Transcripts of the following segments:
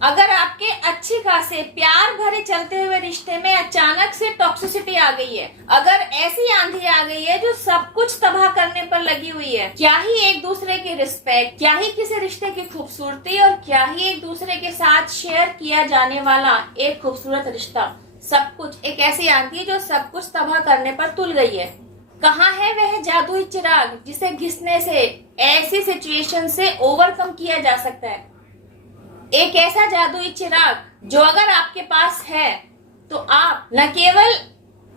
अगर आपके अच्छे खासे प्यार भरे चलते हुए रिश्ते में अचानक से टॉक्सिसिटी आ गई है, अगर ऐसी आंधी आ गई है जो सब कुछ तबाह करने पर लगी हुई है, क्या ही एक दूसरे की रिस्पेक्ट, क्या ही किसी रिश्ते की खूबसूरती और क्या ही एक दूसरे के साथ शेयर किया जाने वाला एक खूबसूरत रिश्ता, सब कुछ एक ऐसी आंधी जो सब कुछ तबाह करने पर तुल गई है। कहाँ है वह जादुई चिराग जिसे घिसने से ऐसी सिचुएशन से ओवरकम किया जा सकता है? एक ऐसा जादुई चिराग जो अगर आपके पास है तो आप न केवल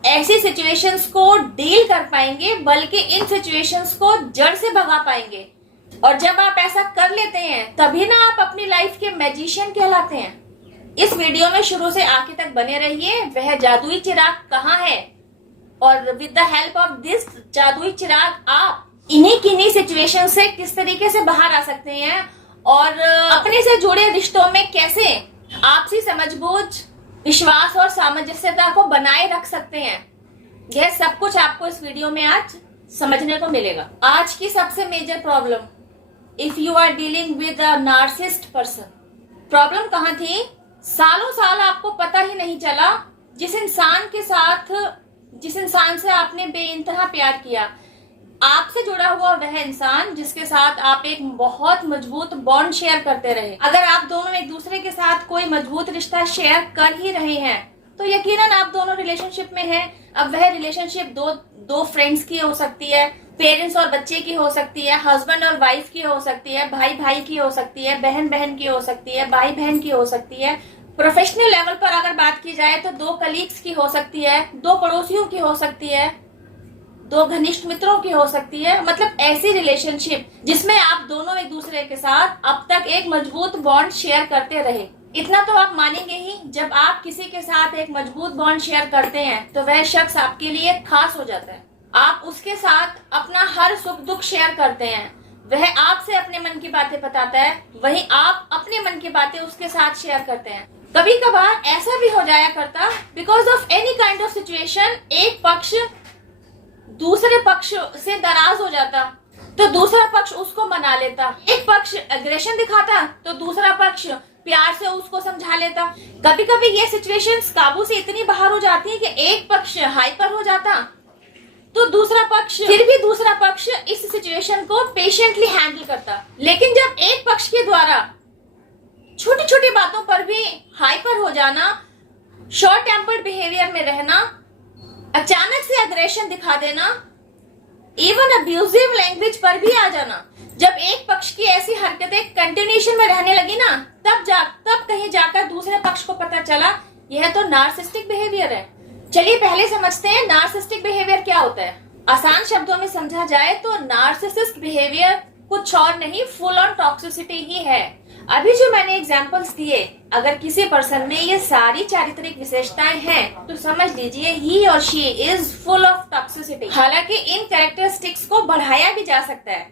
ऐसी सिचुएशंस को डील कर पाएंगे बल्कि इन सिचुएशंस को जड़ से भगा पाएंगे। और जब आप ऐसा कर लेते हैं तभी ना आप अपनी लाइफ के मैजिशियन कहलाते हैं। इस वीडियो में शुरू से आखिर तक बने रहिए। वह जादुई चिराग कहाँ है और with the help of this जादुई चिराग आप इन्हीं किन्हीं सिचुएशन से किस तरीके से बाहर आ सकते हैं और अपने से जुड़े रिश्तों में कैसे आपसी समझबूझ, विश्वास और सामंजस्यता को बनाए रख सकते हैं। यह सब कुछ आपको इस वीडियो में आज समझने को मिलेगा। आज की सबसे major problem, if you are dealing with a narcissist person, problem कहाँ थी? सालों साल आपको पता ही नहीं चला जिस इंसान से आपने बेइंतहा प्यार किया, आपसे जुड़ा हुआ वह इंसान जिसके साथ आप एक बहुत मजबूत बॉन्ड शेयर करते रहे। अगर आप दोनों एक दूसरे के साथ कोई मजबूत रिश्ता शेयर कर ही रहे हैं तो यकीनन आप दोनों रिलेशनशिप में हैं। अब वह रिलेशनशिप दो फ्रेंड्स की हो सकती है, पेरेंट्स और बच्चे की हो सकती है, हस्बैंड और वाइफ की हो सकती है, भाई भाई की हो सकती है, बहन बहन की हो सकती है, भाई बहन की हो सकती है। प्रोफेशनल लेवल पर अगर बात की जाए तो दो कलीग्स की हो सकती है, दो पड़ोसियों की हो सकती है, दो घनिष्ठ मित्रों की हो सकती है। मतलब ऐसी रिलेशनशिप जिसमें आप दोनों एक दूसरे के साथ अब तक एक मजबूत बॉन्ड शेयर करते रहे। इतना तो आप मानेंगे ही, जब आप किसी के साथ एक मजबूत बॉन्ड शेयर करते हैं तो वह शख्स आपके लिए खास हो जाता है। आप उसके साथ अपना हर सुख दुख शेयर करते हैं, वह आपसे अपने मन की बातें बताता है, वहीं आप अपने मन की बातें उसके साथ शेयर करते हैं। कभी कभार ऐसा भी हो जाया करता, because of any kind of situation एक पक्ष दूसरे पक्ष से नाराज हो जाता तो दूसरा पक्ष उसको मना लेता। एक पक्ष एग्रेशन दिखाता तो दूसरा पक्ष प्यार से उसको समझा लेता। कभी कभी ये सिचुएशंस काबू से इतनी बाहर हो जाती है कि एक पक्ष हाइपर हो जाता तो दूसरा पक्ष इस सिचुएशन को पेशेंटली हैंडल करता। लेकिन जब एक पक्ष के द्वारा छोटी छोटी बातों पर भी हाइपर हो जाना, शॉर्ट टेम्पर्ड बिहेवियर में रहना, अचानक से अग्रेशन दिखा देना, इवन अब्यूजिव लैंग्वेज पर भी आ जाना, जब एक पक्ष की ऐसी हरकतें कंटिन्यूएशन में रहने लगी ना, तब कहीं जाकर दूसरे पक्ष को पता चला यह तो नार्सिसिस्टिक बिहेवियर है। चलिए पहले समझते हैं नार्सिसिस्टिक बिहेवियर क्या होता है। आसान शब्दों में समझा जाए तो नार्सिसिस्ट बिहेवियर कुछ और नहीं, फुल ऑन टॉक्सिसिटी ही है। अभी जो मैंने एग्जांपल्स दिए, अगर किसी पर्सन में ये सारी चारित्रिक विशेषताएं हैं तो समझ लीजिए ही और she is full of toxicity. हालांकि इन कैरेक्टरिस्टिक्स को बढ़ाया भी जा सकता है,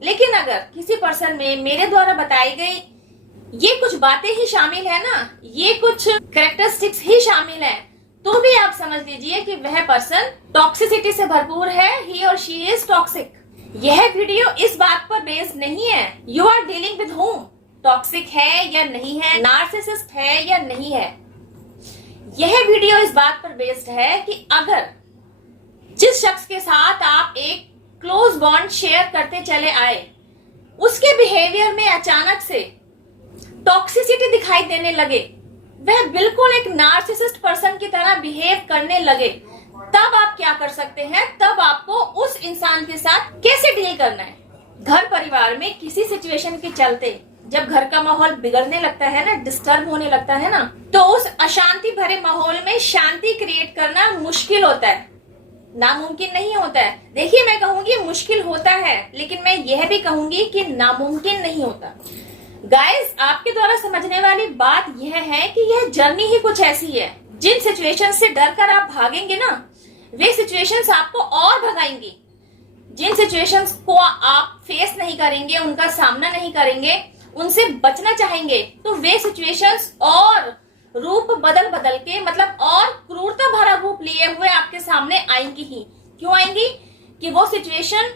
लेकिन अगर किसी पर्सन में मेरे द्वारा बताई गई ये कुछ बातें ही शामिल है ना, ये कुछ कैरेक्टरिस्टिक्स ही शामिल है, तो भी आप समझ लीजिए कि वह पर्सन टॉक्सिसिटी से भरपूर है, ही और शी इज टॉक्सिक। यह वीडियो इस बात पर बेस्ड नहीं है you are dealing with home, toxic है या नहीं है, नार्सिसिस्ट है या नहीं है। यह वीडियो इस बात पर बेस्ड है कि अगर जिस शख्स के साथ आप एक क्लोज बॉन्ड शेयर करते चले आए, उसके बिहेवियर में अचानक से टॉक्सिसिटी दिखाई देने लगे, वह बिल्कुल एक नार्सिसिस्ट पर्सन की तरह बिहेव करने लगे, तब आप क्या कर सकते हैं? तब आपको उस इंसान के साथ कैसे डील करना है। घर परिवार में किसी सिचुएशन के चलते जब घर का माहौल बिगड़ने लगता है ना, डिस्टर्ब होने लगता है ना, तो उस अशांति भरे माहौल में शांति क्रिएट करना मुश्किल होता है, नामुमकिन नहीं होता है। देखिए, मैं कहूंगी मुश्किल होता है, लेकिन मैं यह भी कहूंगी कि नामुमकिन नहीं होता। गाइस, आपके द्वारा समझने वाली बात यह है कि यह जर्नी ही कुछ ऐसी है, जिन सिचुएशन से डरकर आप भागेंगे ना, वे सिचुएशंस आपको और भगाएंगी। जिन सिचुएशंस को आप फेस नहीं करेंगे, उनका सामना नहीं करेंगे, उनसे बचना चाहेंगे, तो वे सिचुएशंस और रूप बदल बदल के, मतलब और क्रूरता भरा रूप लिए हुए आपके सामने आएंगी ही। क्यों आएंगी? कि वो सिचुएशन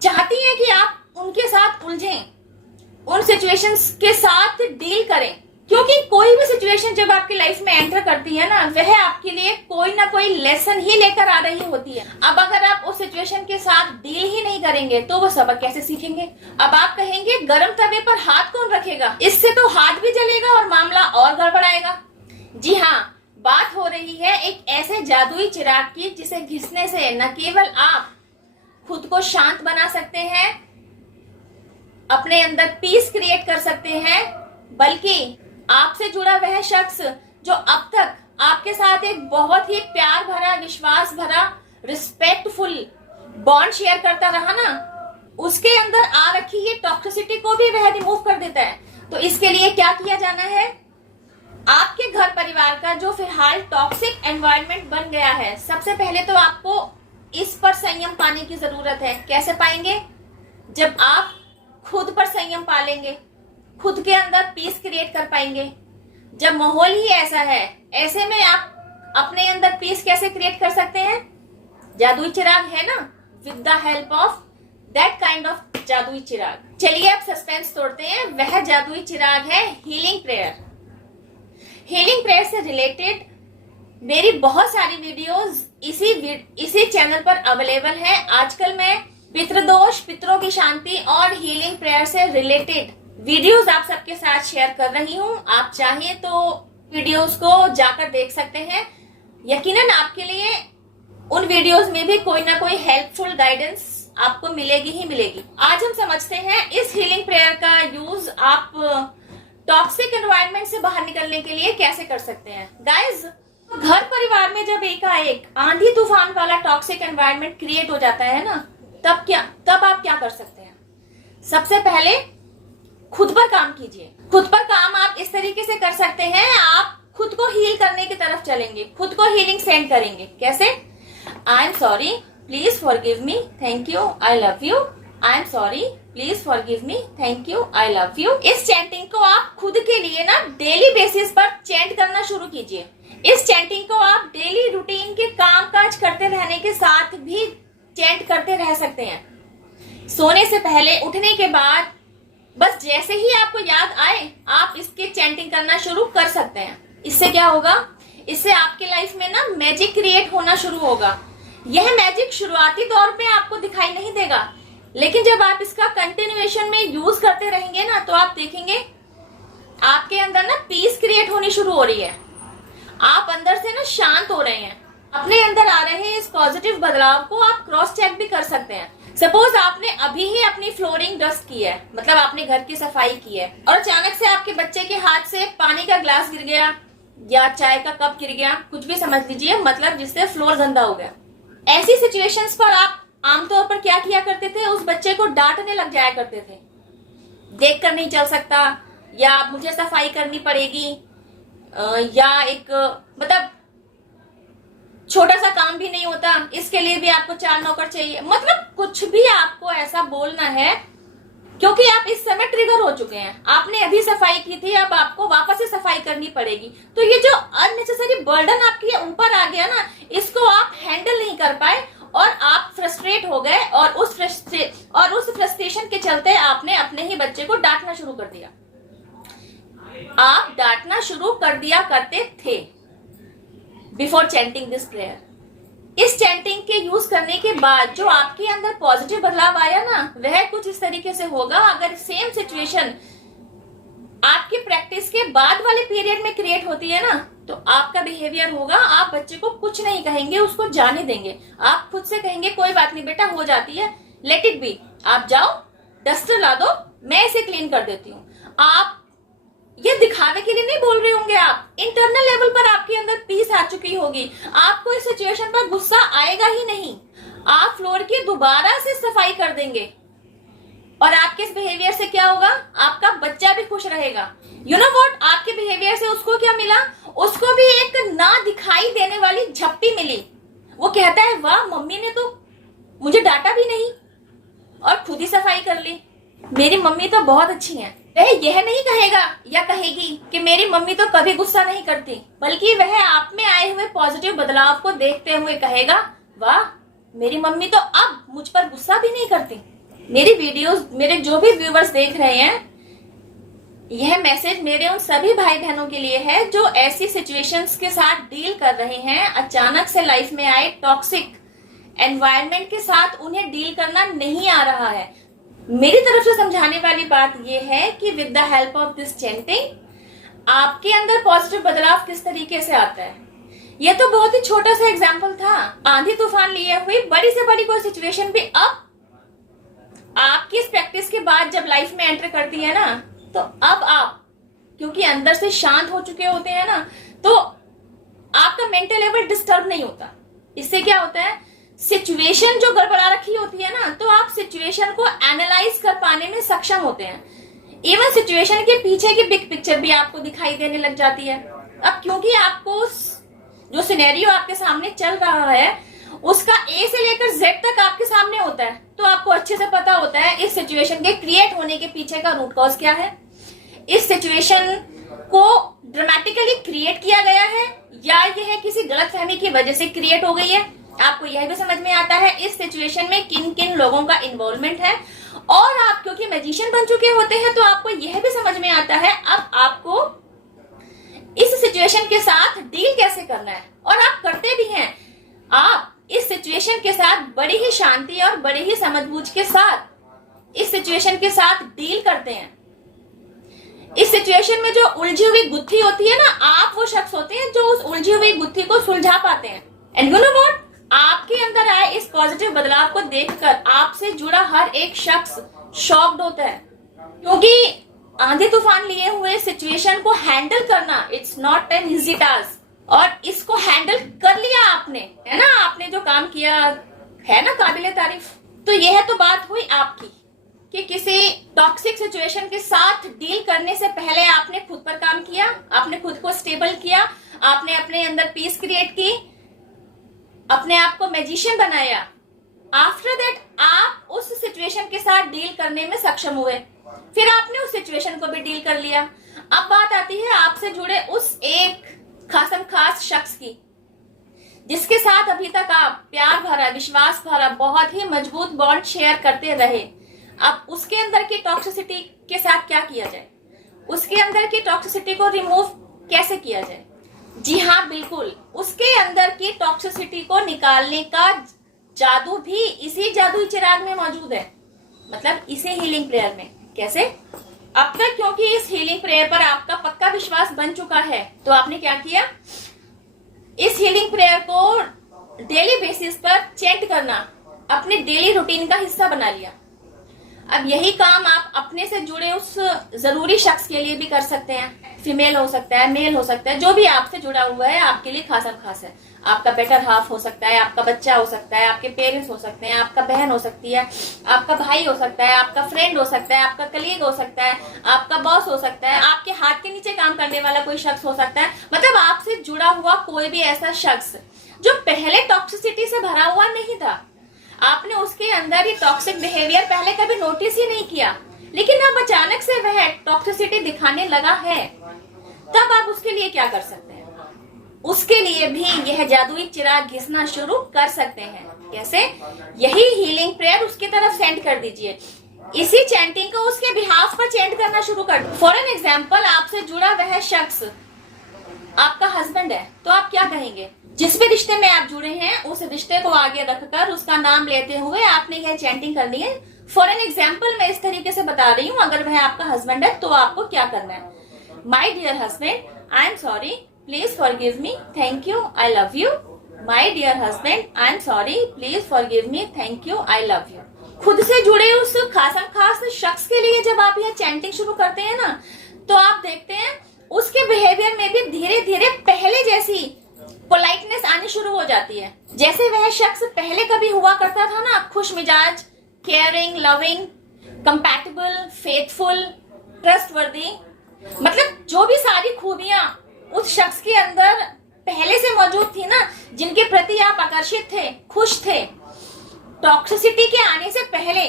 चाहती है कि आप उनके साथ उलझें, उन सिचुएशंस के साथ डील करें। क्योंकि कोई भी सिचुएशन जब आपकी लाइफ में एंटर करती है ना, वह आपके लिए कोई ना कोई लेसन ही लेकर आ रही होती है। अब अगर आप उस सिचुएशन के साथ डील ही नहीं करेंगे तो वो सबक कैसे सीखेंगे। अब आप कहेंगे गर्म तवे पर हाथ कौन रखेगा, इससे तो हाथ भी जलेगा और मामला और गड़बड़ाएगा। जी हाँ, बात हो रही है एक ऐसे जादुई चिराग की जिसे घिसने से न केवल आप खुद को शांत बना सकते हैं, अपने अंदर पीस क्रिएट कर सकते हैं, बल्कि आपसे जुड़ा वह शख्स जो अब तक आपके साथ एक बहुत ही प्यार भरा, विश्वास भरा, रिस्पेक्टफुल बॉन्ड शेयर करता रहा ना, उसके अंदर आ रखी ये टॉक्सिसिटी को भी वह रिमूव कर देता है। तो इसके लिए क्या किया जाना है, आपके घर परिवार का जो फिलहाल टॉक्सिक एनवायरनमेंट बन गया है, सबसे पहले तो आपको इस पर संयम पाने की जरूरत है। कैसे पाएंगे, जब आप खुद पर संयम पालेंगे, खुद के अंदर पीस क्रिएट कर पाएंगे। जब माहौल ही ऐसा है, ऐसे में आप अपने अंदर पीस कैसे क्रिएट कर सकते हैं, जादुई चिराग है ना, with the help of that kind of जादुई चिराग। चलिए अब सस्पेंस तोड़ते हैं, वह जादुई चिराग है हीलिंग प्रेयर। हीलिंग प्रेयर से रिलेटेड मेरी बहुत सारी वीडियोस इसी चैनल पर अवेलेबल है। आजकल मैं पितृदोष, पितरों की शांति और हीलिंग प्रेयर से रिलेटेड वीडियोस आप सबके साथ शेयर कर रही हूँ। आप चाहें तो वीडियोस को जाकर देख सकते हैं। यकीनन आपके लिए उन वीडियोस में भी कोई ना कोई हेल्पफुल गाइडेंस आपको मिलेगी ही मिलेगी। आज हम समझते हैं इस हीलिंग प्रेयर का यूज आप टॉक्सिक एनवायरनमेंट से बाहर निकलने के लिए कैसे कर सकते हैं। गाइज, घर परिवार में जब एकाएक आंधी तूफान वाला टॉक्सिक एनवायरनमेंट क्रिएट हो जाता है ना, तब आप क्या कर सकते हैं। सबसे पहले खुद पर काम कीजिए। खुद पर काम आप इस तरीके से कर सकते हैं, आप खुद को हील करने की तरफ चलेंगे, खुद को हीलिंग सेंड करेंगे। कैसे, आई am sorry, please forgive me, thank you, I love you. I am sorry, please forgive me, thank you, I love you. इस चैंटिंग को आप खुद के लिए ना डेली बेसिस पर चैंट करना शुरू कीजिए। इस चैंटिंग को आप डेली रूटीन के काम काज करते रहने के साथ भी चैंट करते रह सकते हैं। सोने से पहले, उठने के बाद, बस जैसे ही आपको याद आए आप इसके चैंटिंग करना शुरू कर सकते हैं। इससे क्या होगा, इससे आपके लाइफ में ना मैजिक क्रिएट होना शुरू होगा। यह मैजिक शुरुआती तौर पे आपको दिखाई नहीं देगा, लेकिन जब आप इसका कंटिन्यूएशन में यूज करते रहेंगे ना, तो आप देखेंगे आपके अंदर ना पीस क्रिएट होनी शुरू हो रही है। आप अंदर से ना शांत हो रहे हैं। अपने अंदर आ रहे इस पॉजिटिव बदलाव को आप क्रॉस चेक भी कर सकते हैं। सपोज आपने अभी ही अपनी फ्लोरिंग डस्ट की है, मतलब आपने घर की सफाई की है, और अचानक से आपके बच्चे के हाथ से पानी का ग्लास गिर गया या चाय का कप गिर गया, कुछ भी समझ लीजिए, मतलब जिससे फ्लोर गंदा हो गया। ऐसी सिचुएशंस पर आप आमतौर पर क्या किया करते थे, उस बच्चे को डांटने लग जाया करते थे। देख कर नहीं चल सकता, या मुझे सफाई करनी पड़ेगी, या एक मतलब छोटा सा काम भी नहीं होता, इसके लिए भी आपको 4 नौकर चाहिए। मतलब कुछ भी आपको ऐसा बोलना है, क्योंकि आप इस समय ट्रिगर हो चुके हैं। आपने अभी सफाई की थी, अब आपको वापस से सफाई करनी पड़ेगी। तो ये जो अननेसेसरी बर्डन आपके ऊपर आ गया ना, इसको आप हैंडल नहीं कर पाए और आप फ्रस्ट्रेट हो गए, और उस फ्रस्ट्रेशन के चलते आपने अपने ही बच्चे को डांटना शुरू कर दिया। आप डांटना शुरू कर दिया करते थे बिफोर चैंटिंग दिस प्रेयर। इस चैंटिंग के यूज करने के बाद जो आपके अंदर पॉजिटिव बदलाव आया ना, वह कुछ इस तरीके से होगा। अगर सेम सिचुएशन आपके प्रैक्टिस के बाद वाले पीरियड में क्रिएट होती है ना, तो आपका बिहेवियर होगा, आप बच्चे को कुछ नहीं कहेंगे, उसको जाने देंगे। आप खुद से कहेंगे कोई बात नहीं बेटा, हो जाती है, लेट इट बी, आप जाओ डस्टर ला दो, मैं इसे क्लीन कर देती हूँ। आप ये दिखावे के लिए नहीं बोल रहे होंगे, आप इंटरनल लेवल पर आपके अंदर पीस आ चुकी होगी। आपको इस सिचुएशन पर गुस्सा आएगा ही नहीं। आप फ्लोर की दोबारा से सफाई कर देंगे, और आपके इस बिहेवियर से क्या होगा, आपका बच्चा भी खुश रहेगा। यू नो व्हाट, आपके बिहेवियर से उसको क्या मिला, उसको भी एक ना दिखाई देने वाली झप्पी मिली। वो कहता है वाह, मम्मी ने तो मुझे डांटा भी नहीं और खुद ही सफाई कर ली, मेरी मम्मी तो बहुत अच्छी है। वह यह नहीं कहेगा या कहेगी कि मेरी मम्मी तो कभी गुस्सा नहीं करती, बल्कि वह आप में आए हुए पॉजिटिव बदलाव को देखते हुए कहेगा वाह, मेरी मम्मी तो अब मुझ पर गुस्सा भी नहीं करती। मेरी वीडियोस, मेरे जो भी व्यूवर्स देख रहे हैं, यह मैसेज मेरे उन सभी भाई बहनों के लिए है जो ऐसी सिचुएशंस के साथ डील कर रहे हैं, अचानक से लाइफ में आए टॉक्सिक एनवायरनमेंट के साथ उन्हें डील करना नहीं आ रहा है। मेरी तरफ से समझाने वाली बात यह है कि with the help of this chanting आपके अंदर पॉजिटिव बदलाव किस तरीके से आता है। यह तो बहुत ही छोटा सा एग्जाम्पल था। आंधी तूफान लिए हुई बड़ी से बड़ी कोई सिचुएशन भी अब आपकी इस प्रैक्टिस के बाद जब लाइफ में एंटर करती है ना, तो अब आप क्योंकि अंदर से शांत हो चुके होते हैं ना, तो आपका मेंटल लेवल डिस्टर्ब नहीं होता। इससे क्या होता है, सिचुएशन जो गड़बड़ा रखी होती है ना, तो आप सिचुएशन को एनालाइज कर पाने में सक्षम होते हैं। इवन सिचुएशन के पीछे की बिग पिक्चर भी आपको दिखाई देने लग जाती है। अब क्योंकि आपको जो सिनेरियो आपके सामने चल रहा है उसका ए से लेकर जेड तक आपके सामने होता है, तो आपको अच्छे से पता होता है इस सिचुएशन के क्रिएट होने के पीछे का रूट कॉज क्या है, इस सिचुएशन को ड्रामेटिकली क्रिएट किया गया है या यह किसी गलतफहमी की वजह से क्रिएट हो गई है। आपको यह भी समझ में आता है इस सिचुएशन में किन किन लोगों का इन्वॉल्वमेंट है, और आप क्योंकि मैजिशियन बन चुके होते हैं तो आपको यह भी समझ में आता है अब आपको इस सिचुएशन के साथ डील कैसे करना है, और आप करते भी हैं। आप इस सिचुएशन के साथ बड़ी ही शांति और बड़ी ही समझबूझ के साथ इस सिचुएशन के साथ डील करते हैं। इस सिचुएशन में जो उलझी हुई गुत्थी होती है ना, आप वो शख्स होते हैं जो उस उलझी हुई गुत्थी को सुलझा पाते हैं। एंड यू नो व्हाट, आपके अंदर आए इस पॉजिटिव बदलाव को देखकर आपसे जुड़ा हर एक शख्स शॉक्ड होता है, क्योंकि आंधी तूफान लिए हुए सिचुएशन को हैंडल करना it's not an easy task, और इसको हैंडल कर लिया आपने, है ना, आपने जो काम किया है ना काबिले तारीफ। तो यह तो बात हुई आपकी कि किसी टॉक्सिक सिचुएशन के साथ डील करने से पहले आपने खुद पर काम किया, आपने खुद को स्टेबल किया, आपने अपने अंदर पीस क्रिएट की, अपने आप को मैजिशियन बनाया। आफ्टर दैट आप उस सिचुएशन के साथ डील करने में सक्षम हुए, फिर आपने उस सिचुएशन को भी डील कर लिया। अब बात आती है आपसे जुड़े उस एक खासम खास शख्स की जिसके साथ अभी तक आप प्यार भरा, विश्वास भरा, बहुत ही मजबूत बॉन्ड शेयर करते रहे। अब उसके अंदर की टॉक्सिसिटी के साथ क्या किया जाए, उसके अंदर की टॉक्सिसिटी को रिमूव कैसे किया जाए। जी हाँ, बिल्कुल, उसके अंदर की टॉक्सिसिटी को निकालने का जादू भी इसी जादुई चिराग में मौजूद है, मतलब इसी हीलिंग प्रेयर में। कैसे? अब तक क्योंकि इस हीलिंग प्रेयर पर आपका पक्का विश्वास बन चुका है, तो आपने क्या किया, इस हीलिंग प्रेयर को डेली बेसिस पर चैंट करना अपने डेली रूटीन का हिस्सा बना लिया। अब यही काम आप अपने से जुड़े उस जरूरी शख्स के लिए भी कर सकते हैं। फीमेल हो सकता है, मेल हो सकता है, जो भी आपसे जुड़ा हुआ है आपके लिए खासम खास है। आपका बेटर हाफ हो सकता है, आपका बच्चा हो सकता है, आपके पेरेंट्स हो सकते हैं, आपका बहन हो सकती है, आपका भाई हो सकता है, आपका फ्रेंड हो सकता है, आपका कलीग हो सकता है, आपका बॉस हो सकता है, आपके हाथ के नीचे काम करने वाला कोई शख्स हो सकता है। मतलब आपसे जुड़ा हुआ कोई भी ऐसा शख्स जो पहले टॉक्सिसिटी से भरा हुआ नहीं था, आपने उसके अंदर ही टॉक्सिक बिहेवियर पहले कभी नोटिस ही नहीं किया, लेकिन अब अचानक से वह टॉक्सिसिटी दिखाने लगा है, तब आप उसके लिए क्या कर सकते हैं? उसके लिए भी यह जादुई चिराग घिसना शुरू कर सकते हैं। कैसे? यही हीलिंग प्रेयर उसकी तरफ सेंड कर दीजिए, इसी चैंटिंग को उसके बिहाफ पर चैंट करना शुरू कर। फॉर एन एग्जाम्पल, आपसे जुड़ा वह शख्स आपका हस्बैंड है, तो आप क्या कहेंगे? जिस भी रिश्ते में आप जुड़े हैं उस रिश्ते को आगे रखकर उसका नाम लेते हुए आपने यह चैंटिंग करनी है। फॉर एन एग्जाम्पल मैं इस तरीके से बता रही हूँ, अगर वह आपका हस्बैंड है तो आपको क्या करना है? My dear husband, I am sorry, please forgive me, thank you, I love you. My dear husband, I am sorry, please forgive me, thank you, I love you. खुद से जुड़े उस खासम खास शख्स के लिए जब आप यह चैंटिंग शुरू करते हैं ना, तो आप देखते हैं उसके बिहेवियर में भी धीरे धीरे पहले जैसी पोलाइटनेस आनी शुरू हो जाती है, जैसे वह शख्स पहले कभी हुआ करता था ना, खुश मिजाज, caring, loving, compatible, faithful, trustworthy. मतलब जो भी सारी खूबियां उस शख्स के अंदर पहले से मौजूद थी ना, जिनके प्रति आप आकर्षित थे, खुश थे, टॉक्सिसिटी के आने से पहले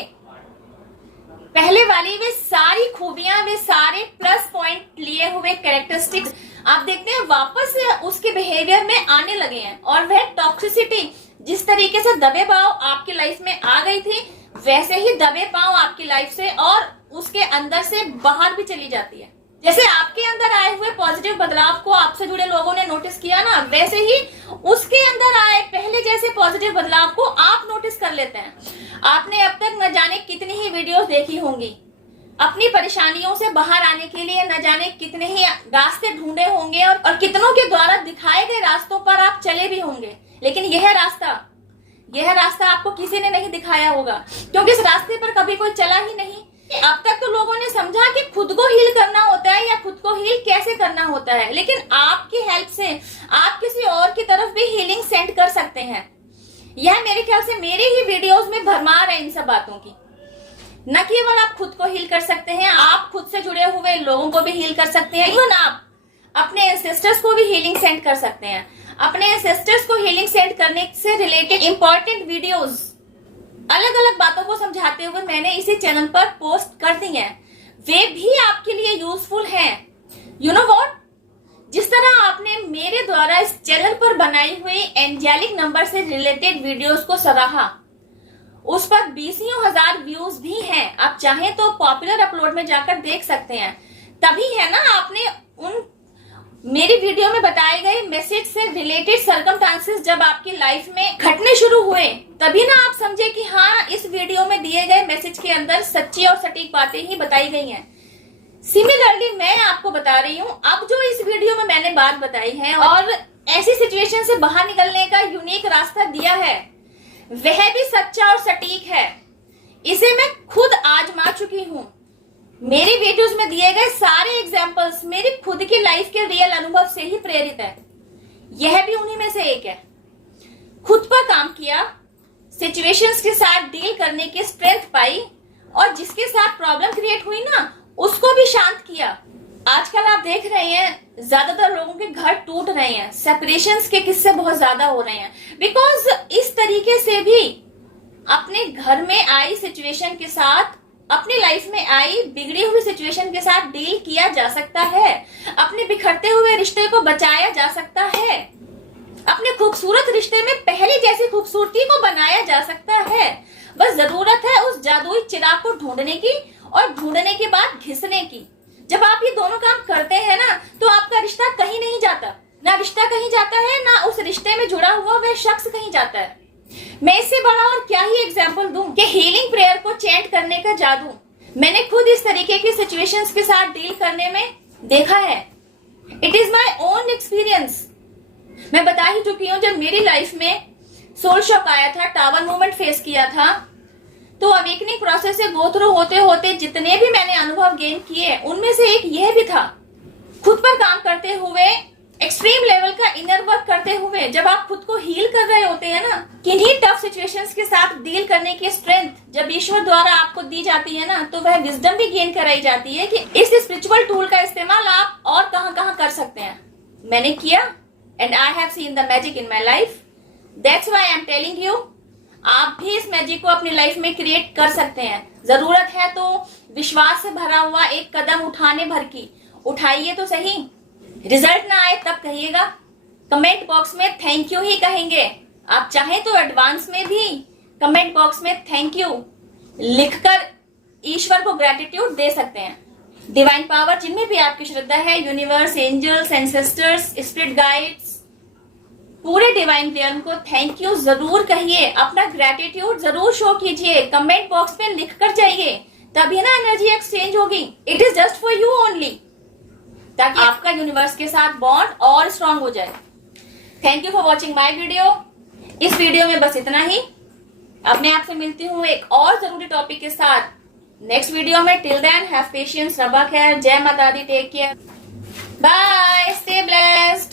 वाली वे सारी खूबियां, वे सारे प्लस पॉइंट लिए हुए कैरेक्टरिस्टिक्स आप देखते हैं वापस उसके बिहेवियर में आने लगे हैं, और वह टॉक्सिसिटी जिस तरीके से दबे पाव आपकी लाइफ में आ गई थी, वैसे ही दबे पाव आपकी लाइफ से और उसके अंदर से बाहर भी चली जाती है। जैसे आपके अंदर आए हुए पॉजिटिव बदलाव को आपसे जुड़े लोगों ने नोटिस किया ना, वैसे ही उसके अंदर आए पहले जैसे पॉजिटिव बदलाव को आप नोटिस कर लेते हैं। आपने अब तक न जाने कितनी ही वीडियोस देखी होंगी, अपनी परेशानियों से बाहर आने के लिए न जाने कितने ही रास्ते ढूंढे होंगे और कितनों के द्वारा दिखाए गए रास्तों पर आप चले भी होंगे, लेकिन यह रास्ता आपको किसी ने नहीं दिखाया होगा, क्योंकि इस रास्ते पर कभी कोई चला ही नहीं। अब तक तो लोगों ने समझा कि खुद को हील करना होता है या खुद को हील कैसे करना होता है, लेकिन आपकी हेल्प से आप किसी और की तरफ भी हीलिंग सेंड कर सकते हैं। यह मेरे ख्याल से मेरी ही वीडियोस में भरमार है इन सब बातों की। न केवल आप खुद को हील कर सकते हैं, आप खुद से जुड़े हुए लोगों को भी हील कर सकते हैं, इवन आप अपने एंसेस्टर्स को भी हीलिंग सेंड कर सकते हैं। अपने एंसेस्टर्स को हीलिंग सेंड करने से रिलेटेड इंपॉर्टेंट वीडियोस अलग अलग बातों को समझाते हुए मैंने इसी चैनल पर पोस्ट कर दी हैं, वे भी आपके लिए यूजफुल हैं। यू नो व्हाट, जिस तरह आपने मेरे द्वारा इस चैनल पर बनाई हुई एंजेलिक नंबर से रिलेटेड वीडियोस को सराहा, उस पर 20,000 व्यूज भी हैं। आप चाहें तो पॉपुलर अपलोड में जाकर देख सकते हैं। तभी है ना आपने उन मेरी वीडियो में बताए गए मैसेज से रिलेटेड सर्कमस्टांसेस जब आपकी लाइफ में घटने शुरू हुए, तभी ना आप समझे कि हाँ, इस वीडियो में दिए गए मैसेज के अंदर सच्ची और सटीक बातें ही बताई गई हैं। सिमिलरली मैं आपको बता रही हूँ, अब जो इस वीडियो में मैंने बात बताई है और ऐसी सिचुएशन से बाहर निकलने का यूनिक रास्ता दिया है, वह भी सच्चा और सटीक है। इसे मैं खुद आजमा चुकी हूँ। मेरी वीडियोस में दिए गए सारे एग्जाम्पल्स मेरी खुद की लाइफ के रियल अनुभव से ही प्रेरित है। यह भी उन्हीं में से एक है। खुद पर काम किया, सिचुएशंस के साथ डील करने की स्ट्रेंथ पाई और जिसके साथ प्रॉब्लम क्रिएट हुई ना, उसको भी शांत किया। आजकल आप देख रहे हैं ज्यादातर लोगों के घर टूट रहे हैं, सेपरेशंस के किस्से बहुत ज्यादा हो रहे हैं, बिकॉज इस तरीके से भी अपने घर में आई सिचुएशन के साथ, अपनी लाइफ में आई बिगड़ी हुई सिचुएशन के साथ डील किया जा सकता है। अपने बिखरते हुए रिश्ते को बचाया जा सकता है। अपने खूबसूरत रिश्ते में पहले जैसी खूबसूरती को बनाया जा सकता है। बस जरूरत है उस जादुई चिराग को ढूंढने की और ढूंढने के बाद घिसने की। जब आप ये दोनों काम करते हैं ना, तो आपका रिश्ता कहीं नहीं जाता। ना रिश्ता कहीं जाता है, ना उस रिश्ते में जुड़ा हुआ वह शख्स कहीं जाता है। मैं इससे बड़ा और क्या ही एग्जाम्पल दूं कि हीलिंग प्रेयर को चैंट करने का जादू मैंने खुद इस तरीके की सिचुएशंस के साथ डील करने में देखा है। It is my own experience. मैं बता ही चुकी हूँ, जब मेरी लाइफ में सोल शॉक आया था, टावर मूवमेंट फेस किया था, तो अवेकनिंग प्रोसेस से गो थ्रू होते होते जितने भी मैंने अनुभव गेन किए, उनमें से एक यह भी था। खुद पर काम करते हुए, एक्सट्रीम लेवल का इनर वर्क करते हुए, जब आप खुद को हील कर रहे होते हैं ना, किन्हीं टफ सिचुएशंस के साथ डील करने की स्ट्रेंथ जब ईश्वर द्वारा आपको दी जाती है ना, तो वह विजडम भी गेन कराई जाती है कि इस स्पिरिचुअल टूल का इस्तेमाल आप और कहां कहां कर सकते हैं। मैंने किया and I have seen the magic in my life. That's why I am telling you, आप भी इस मैजिक को अपनी लाइफ में क्रिएट कर सकते हैं। जरूरत है तो विश्वास से भरा हुआ एक कदम उठाने भर की, उठाइए तो सही। रिजल्ट ना आए तब कहिएगा, कमेंट बॉक्स में थैंक यू ही कहेंगे। आप चाहें तो एडवांस में भी कमेंट बॉक्स में थैंक यू लिखकर ईश्वर को ग्रेटिट्यूड दे सकते हैं। डिवाइन पावर जिनमें भी आपकी श्रद्धा है, universe, angels, ancestors, spirit guides, पूरे डिवाइन रियल्म को थैंक यू जरूर कहिए। अपना ग्रेटिट्यूड जरूर शो कीजिए, कमेंट बॉक्स में लिख कर जाइए, तभी ना एनर्जी एक्सचेंज होगी। It is just for you only, ताकि आपका यूनिवर्स के साथ बॉन्ड और स्ट्रांग हो जाए। Thank you for watching my video. इस वीडियो में बस इतना ही। अब मैं आपसे मिलती हूँ एक और जरूरी टॉपिक के साथ नेक्स्ट वीडियो में। टिल देन हैव पेशेंस, रबा खैर, जय माता दी, take care, bye, stay blessed.